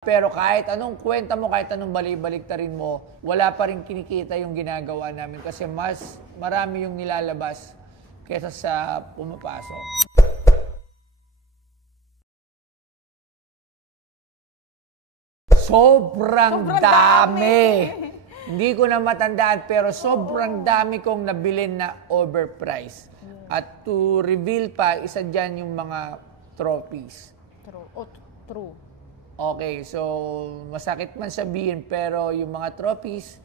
Pero kahit anong kwenta mo, kahit anong balik-baliktarin mo, wala pa rin kinikita yung ginagawa namin kasi mas marami yung nilalabas kesa sa pumapasok. Sobrang dami! Hindi ko na matandaan pero sobrang dami kong nabilin na overpriced. At to reveal pa, isa dyan yung mga trophies. True. Okay, so masakit man sabihin pero yung mga trophies,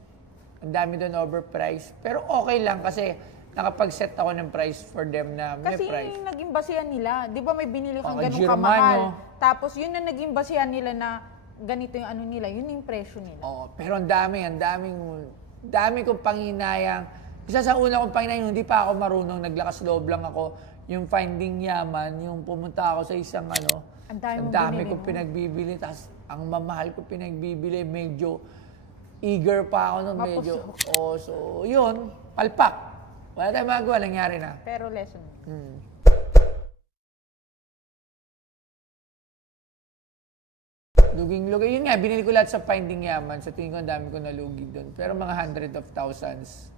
ang dami doon overpriced. Pero okay lang kasi nakapag-set ako ng price for them na may Kasi price. yun yung naging basihan nila. Di ba may binili kang ganun Girmano. kamahal? Tapos yun na naging basihan nila na ganito yung ano nila, yun yung presyo nila. Oh, pero ang dami kong panginayang. Isa sa una kong panginayang, hindi pa ako marunong, naglakas loob lang ako. Yung finding yaman, yung pumunta ako sa isang Ang dami kong pinagbibili, tapos ang mamahal ko pinagbibili, medyo eager pa ako nun, medyo. Oh, so yun, palpak. Wala tayong magawa, nangyari na. Pero lesson. Luging-luging. Yun nga, binili ko lahat sa Finding Yaman. Sa tingin ko, ang dami ko nalugi doon. Pero mga hundred of thousands.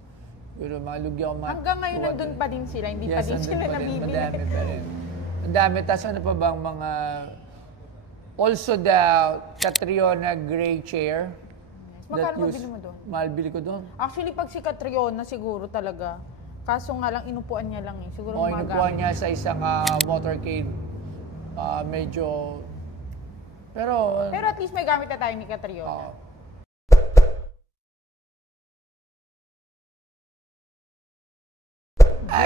Pero mga lugi ako mga... Hanggang ngayon nandun pa din sila, hindi pa din sila nabibili. Madami pa rin. Ang dami. Tapos ano pa bang mga... Also the Catriona Gray Chair. Magkano mabili mo doon? Mahal bili ko doon. Actually, pag si Catriona siguro talaga. Kaso nga lang, inupuan niya lang eh. Siguro Inupuan niya sa isang motorcade. Medyo... Pero at least may gamit na tayo ni Catriona.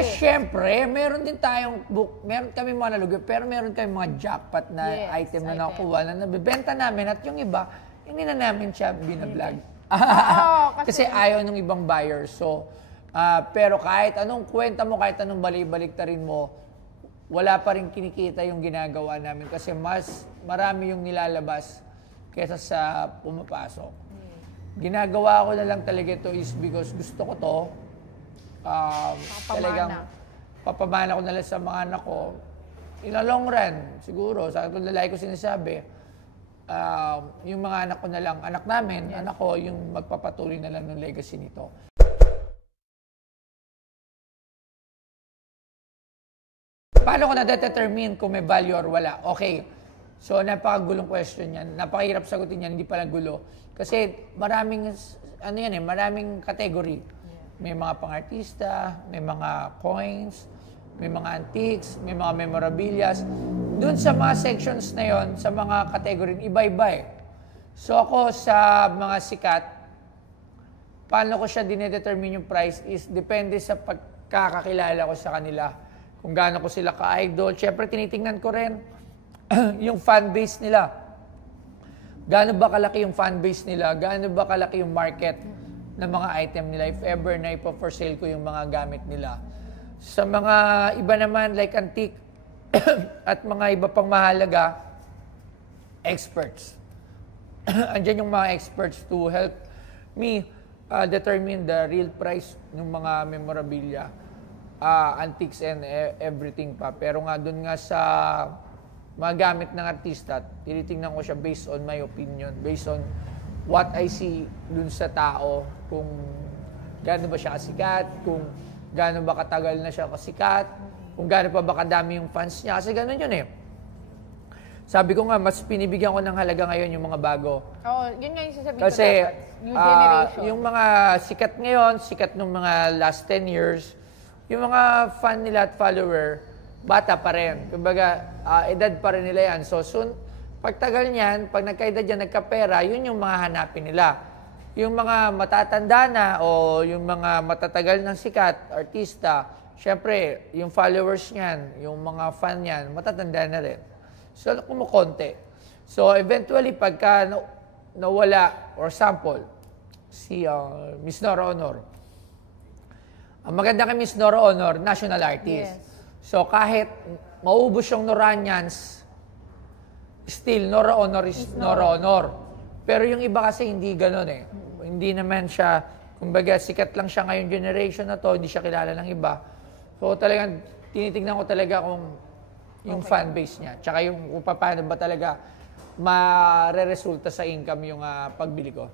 Syempre, meron din tayong book, meron kami mga nalugi, pero meron kami mga jackpot na item na nakuha na nabibenta namin at yung iba, hindi na namin siya binablog. Kasi ayaw ng ibang buyers. So, pero kahit anong kwenta mo, kahit anong balik-baliktarin mo, wala pa rin kinikita yung ginagawa namin kasi mas marami yung nilalabas kesa sa pumapasok. Ginagawa ko na lang talaga ito is because gusto ko to. Talagang papamana ko na lang sa mga anak ko. In a long run, siguro, sa lalaki ko sinasabi, yung mga anak ko na lang, anak namin, anak ko, yung magpapatuloy na lang ng legacy nito. Paano ko na-determine kung may value or wala? Okay. So, napakagulong question yan. Napakahirap sagutin yan, hindi pala gulo. Kasi maraming, maraming category. May mga pang-artista, may mga coins, may mga antiques, may mga memorabilias. Doon sa mga sections na yon, sa mga category, iba-iba eh. So, ako sa mga sikat, paano ko siya dinedetermine yung price is depende sa pagkakakilala ko sa kanila. Kung gaano ko sila ka-idol. Siyempre, tinitingnan ko rin yung fan base nila. Gaano ba kalaki yung fan base nila? Gaano ba kalaki yung market ng mga item nila? If ever na ipo-for sale ko yung mga gamit nila. Sa mga iba naman, like antique at mga iba pang mahalaga, experts. Andyan yung mga experts to help me determine the real price ng mga memorabilia. Antiques and everything pa. Pero nga doon nga sa mga gamit ng artista, tinitingnan ko siya based on my opinion, based on what I see doon sa tao, kung gaano ba siya kasikat, kung gaano ba katagal na siya kasikat, kung gaano pa ba kadami yung fans niya. Kasi ganun yun eh. Sabi ko nga, mas pinibigyan ko ng halaga ngayon yung mga bago. Yun nga yung sasabihin kasi, ko dapat. New generation. Yung mga sikat ngayon, sikat nung mga last 10 years, yung mga fan nila at follower, bata pa rin. Kumbaga, edad pa rin nila yan. So, soon, pagtagal niyan, pag nagkaedad yan, nagkapera, yun yung mga hanapin nila. Yung mga matatanda na o yung mga matatagal ng sikat, artista, syempre, yung followers niyan, yung mga fan niyan, matatanda na rin. So, kumukonti. So, eventually, pagka nawala, or sample, si Miss Nora Honor, ang maganda kay Miss Nora Honor, national artist. Yes. So kahit maubos yung Noranians, still Nora Honor is Nora Honor. Pero yung iba kasi hindi gano'n eh. Hindi naman siya, kumbaga sikat lang siya ngayong generation na to, hindi siya kilala ng iba. So talagang tinitingnan ko talaga kung yung fan base niya. Tsaka yung kung paano ba talaga mareresulta sa income yung pagbili ko.